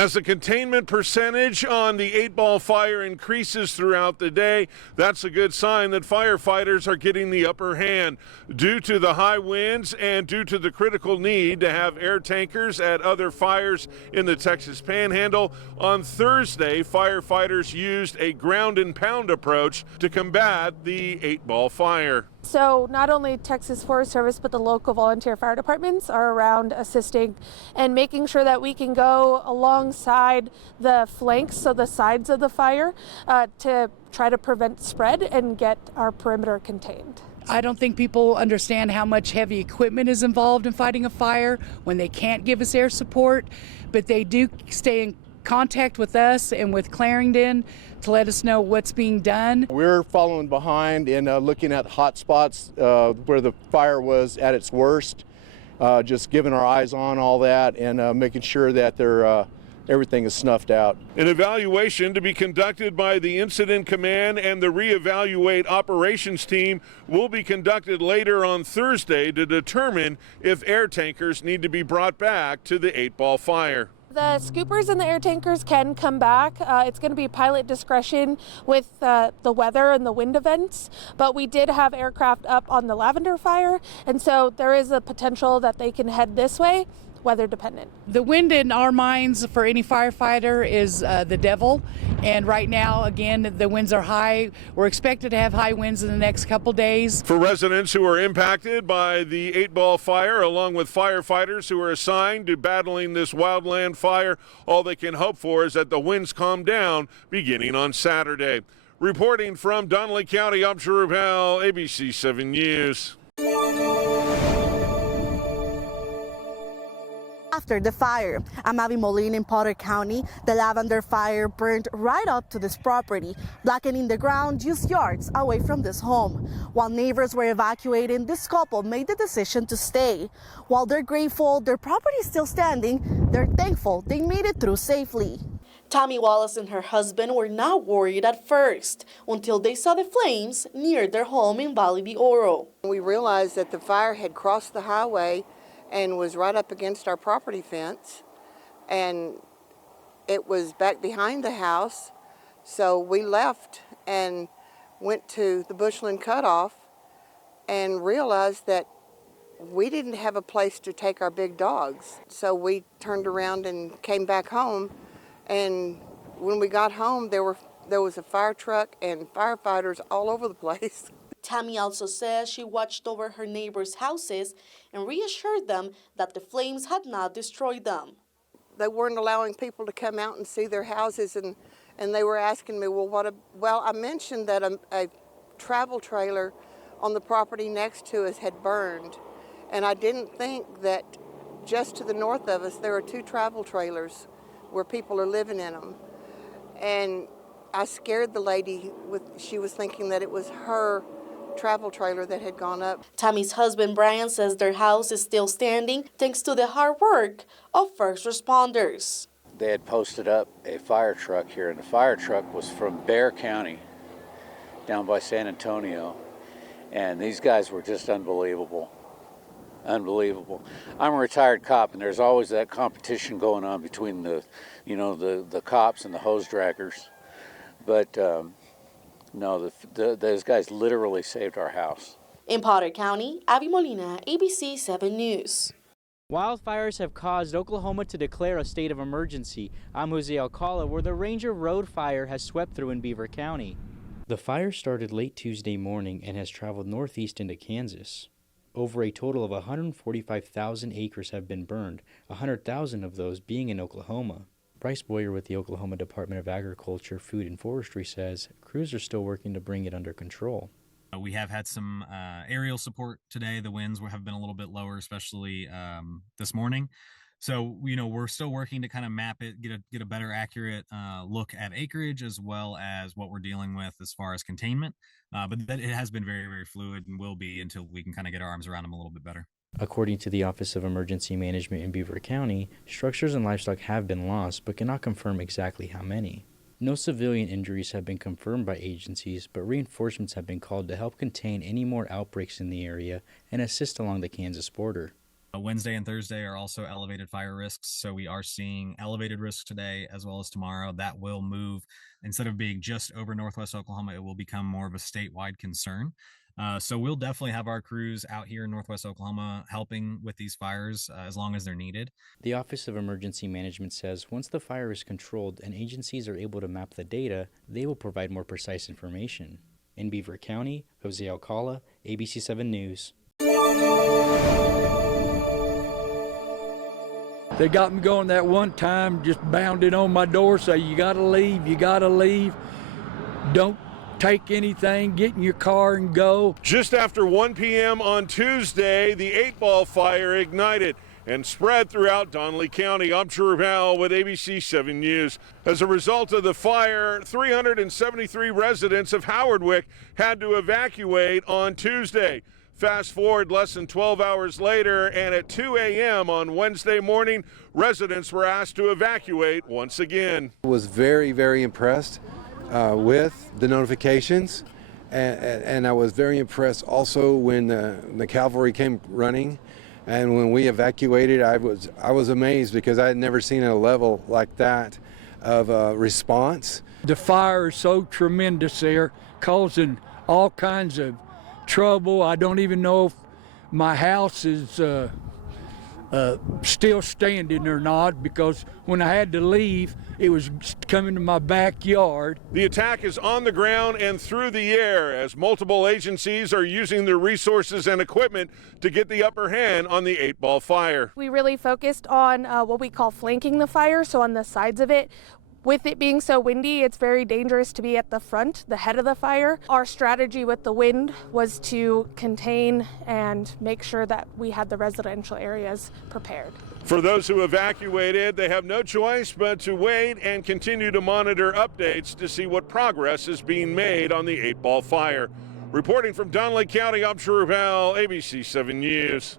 As the containment percentage on the 8-ball fire increases throughout the day, that's a good sign that firefighters are getting the upper hand. Due to the high winds and due to the critical need to have air tankers at other fires in the Texas Panhandle, on Thursday, firefighters used a ground and pound approach to combat the 8-ball fire. So not only Texas Forest Service, but the local volunteer fire departments are around assisting and making sure that we can go alongside the flanks, so the sides of the fire, to try to prevent spread and get our perimeter contained. I don't think people understand how much heavy equipment is involved in fighting a fire when they can't give us air support, but they do stay in contact with us and with Clarendon to let us know what's being done. We're following behind and looking at hot spots where the fire was at its worst, just giving our eyes on all that and making sure that everything is snuffed out. An evaluation to be conducted by the Incident Command and the Reevaluate Operations Team will be conducted later on Thursday to determine if air tankers need to be brought back to the 8-ball fire. The scoopers and the air tankers can come back. It's going to be pilot discretion with the weather and the wind events, but we did have aircraft up on the Lavender fire, and so there is a potential that they can head this way, weather dependent. The wind in our minds for any firefighter is the devil, and right now, again, the winds are high. We're expected to have high winds in the next couple days. For residents who are impacted by the 8-ball fire, along with firefighters who are assigned to battling this wildland fire, all they can hope for is that the winds calm down beginning on Saturday. Reporting from Donnelly County, I'm Drew Bell, ABC 7 News. After the fire, I'm Abby Molina in Potter County. The lavender fire burned right up to this property, blackening the ground just yards away from this home. While neighbors were evacuating, this couple made the decision to stay. While they're grateful their property is still standing, they're thankful they made it through safely. Tammy Wallace and her husband were not worried at first until they saw the flames near their home in Valle de Oro. We realized that the fire had crossed the highway and was right up against our property fence, and it was back behind the house. So we left and went to the Bushland Cutoff and realized that we didn't have a place to take our big dogs. So we turned around and came back home, and when we got home, there was a fire truck and firefighters all over the place. Tammy also says she watched over her neighbors' houses and reassured them that the flames had not destroyed them. They weren't allowing people to come out and see their houses, and they were asking me, well, I mentioned that a travel trailer on the property next to us had burned, and I didn't think that just to the north of us there are 2 travel trailers where people are living in them. And I scared the lady she was thinking that it was her travel trailer that had gone up. Tammy's husband Brian says their house is still standing thanks to the hard work of first responders. They had posted up a fire truck here, and the fire truck was from Beaver County down by San Antonio, and these guys were just unbelievable. Unbelievable. I'm a retired cop, and there's always that competition going on between the cops and the hose draggers, but no, those guys literally saved our house. In Potter County, Abby Molina, ABC 7 News. Wildfires have caused Oklahoma to declare a state of emergency. I'm Jose Alcala, where the Ranger Road fire has swept through in Beaver County. The fire started late Tuesday morning and has traveled northeast into Kansas. Over a total of 145,000 acres have been burned, 100,000 of those being in Oklahoma. Bryce Boyer with the Oklahoma Department of Agriculture, Food and Forestry says crews are still working to bring it under control. We have had some aerial support today. The winds have been a little bit lower, especially this morning. So, we're still working to kind of map it, get a better accurate look at acreage as well as what we're dealing with as far as containment. But that it has been very, very fluid and will be until we can kind of get our arms around them a little bit better. According to the Office of Emergency Management in Beaver County, structures and livestock have been lost but cannot confirm exactly how many. No civilian injuries have been confirmed by agencies, but reinforcements have been called to help contain any more outbreaks in the area and assist along the Kansas border. Wednesday and Thursday are also elevated fire risks. So we are seeing elevated risks today as well as tomorrow. That will move. Instead of being just over Northwest Oklahoma, it will become more of a statewide concern. So we'll definitely have our crews out here in Northwest Oklahoma helping with these fires as long as they're needed. The Office of Emergency Management says once the fire is controlled and agencies are able to map the data, they will provide more precise information. In Beaver County, Jose Alcala, ABC 7 News. They got me going that one time, just bounded on my door, say, you gotta leave, you gotta leave. Don't take anything, get in your car and go. Just after 1 p.m. on Tuesday, the 8-ball fire ignited and spread throughout Donnelly County. I'm Drew Howell with ABC 7 News. As a result of the fire, 373 residents of Howardwick had to evacuate on Tuesday. Fast forward less than 12 hours later, and at 2 a.m. on Wednesday morning, residents were asked to evacuate once again. I was very, very impressed with the notifications, and I was very impressed also when the cavalry came running, and when we evacuated, I was amazed because I had never seen a level like that of response. The fire is so tremendous there, causing all kinds of trouble. I don't even know if my house is still standing or not, because when I had to leave, it was coming to my backyard. The attack is on the ground and through the air as multiple agencies are using their resources and equipment to get the upper hand on the 8-ball fire. We really focused on what we call flanking the fire, so on the sides of it. With it being so windy, it's very dangerous to be at the front, the head of the fire. Our strategy with the wind was to contain and make sure that we had the residential areas prepared. For those who evacuated, they have no choice but to wait and continue to monitor updates to see what progress is being made on the 8-ball fire. Reporting from Donnelly County, I'm Drew Howell, ABC 7 News.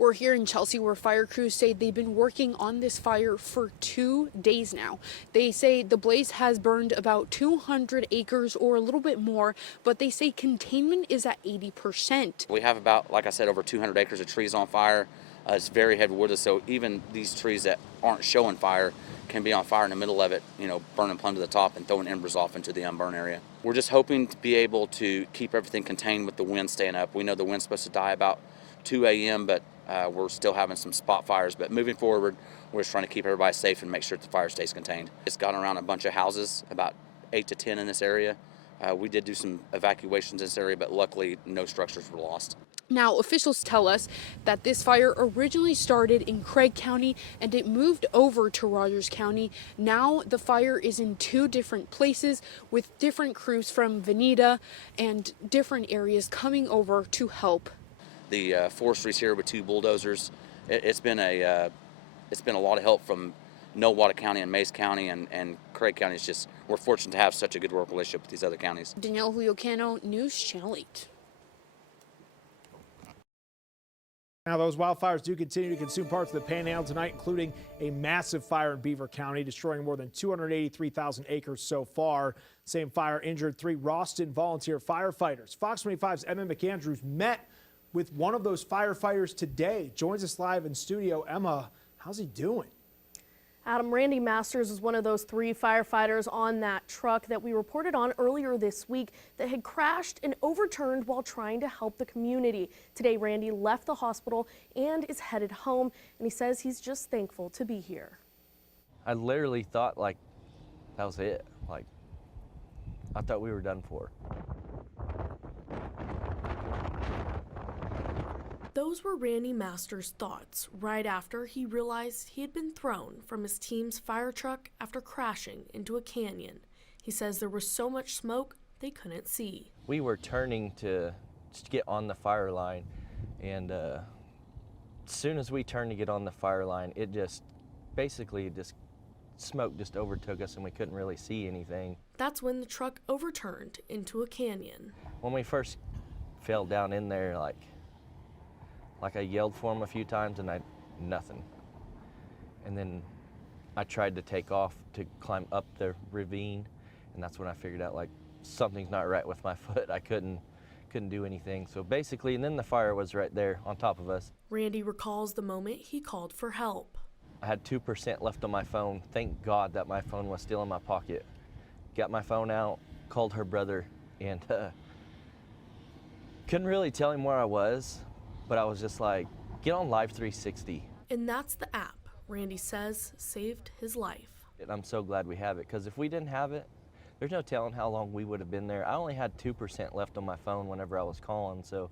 We're here in Chelsea where fire crews say they've been working on this fire for 2 days now. They say the blaze has burned about 200 acres or a little bit more, but they say containment is at 80%. We have about, like I said, over 200 acres of trees on fire. It's very heavy wood, so even these trees that aren't showing fire can be on fire in the middle of it, burning plumb to the top and throwing embers off into the unburned area. We're just hoping to be able to keep everything contained with the wind staying up. We know the wind's supposed to die about 2 a.m., but we're still having some spot fires. But moving forward, we're just trying to keep everybody safe and make sure that the fire stays contained. It's gotten around a bunch of houses, about 8 to 10 in this area. We did do some evacuations in this area, but luckily no structures were lost. Now, officials tell us that this fire originally started in Craig County and it moved over to Rogers County. Now the fire is in 2 different places with different crews from Veneta and different areas coming over to help. The forestry's here with 2 bulldozers. It's been a lot of help from Nowata County and Mays County and Craig County. It's just, we're fortunate to have such a good work relationship with these other counties. Danielle Huliocano, News Channel 8. Now, those wildfires do continue to consume parts of the Panhandle tonight, including a massive fire in Beaver County, destroying more than 283,000 acres so far. Same fire injured 3 Ralston volunteer firefighters. Fox 25's Emma McAndrews met with one of those firefighters today. Joins us live in studio. Emma, how's he doing? Adam, Randy Masters is one of those 3 firefighters on that truck that we reported on earlier this week that had crashed and overturned while trying to help the community. Today, Randy left the hospital and is headed home, and he says he's just thankful to be here. I literally thought that was it. I thought we were done for. Those were Randy Masters' thoughts right after he realized he had been thrown from his team's fire truck after crashing into a canyon. He says there was so much smoke they couldn't see. We were turning to just get on the fire line, and as soon as we turned to get on the fire line, it just basically smoke just overtook us and we couldn't really see anything. That's when the truck overturned into a canyon. When we first fell down in there, like I yelled for him a few times and nothing. And then I tried to take off to climb up the ravine, and that's when I figured out like something's not right with my foot. I couldn't do anything. So basically, and then the fire was right there on top of us. Randy recalls the moment he called for help. I had 2% left on my phone. Thank God that my phone was still in my pocket. Got my phone out, called her brother, and couldn't really tell him where I was, but I was just like, get on Live 360. And that's the app Randy says saved his life. And I'm so glad we have it, because if we didn't have it, there's no telling how long we would have been there. I only had 2% left on my phone whenever I was calling, so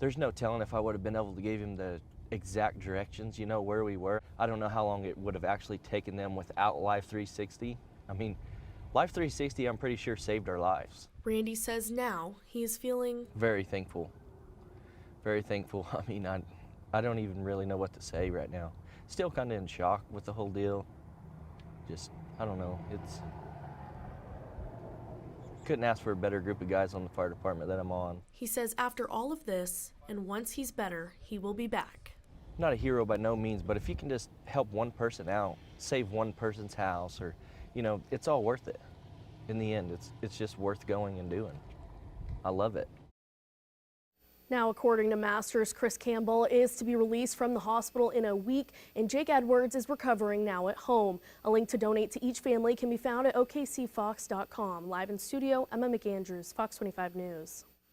there's no telling if I would have been able to give him the exact directions, you know, where we were. I don't know how long it would have actually taken them without Live 360. I mean, Live 360, I'm pretty sure, saved our lives. Randy says now he is feeling very thankful. Very thankful. I mean, I don't even really know what to say right now. Still kind of in shock with the whole deal. Just, I don't know. Couldn't ask for a better group of guys on the fire department that I'm on. He says after all of this, and once he's better, he will be back. Not a hero by no means, but if you can just help one person out, save one person's house, or, you know, it's all worth it. In the end, it's just worth going and doing. I love it. Now, according to Masters, Chris Campbell is to be released from the hospital in a week, and Jake Edwards is recovering now at home. A link to donate to each family can be found at okcfox.com. Live in studio, Emma McAndrews, Fox 25 News.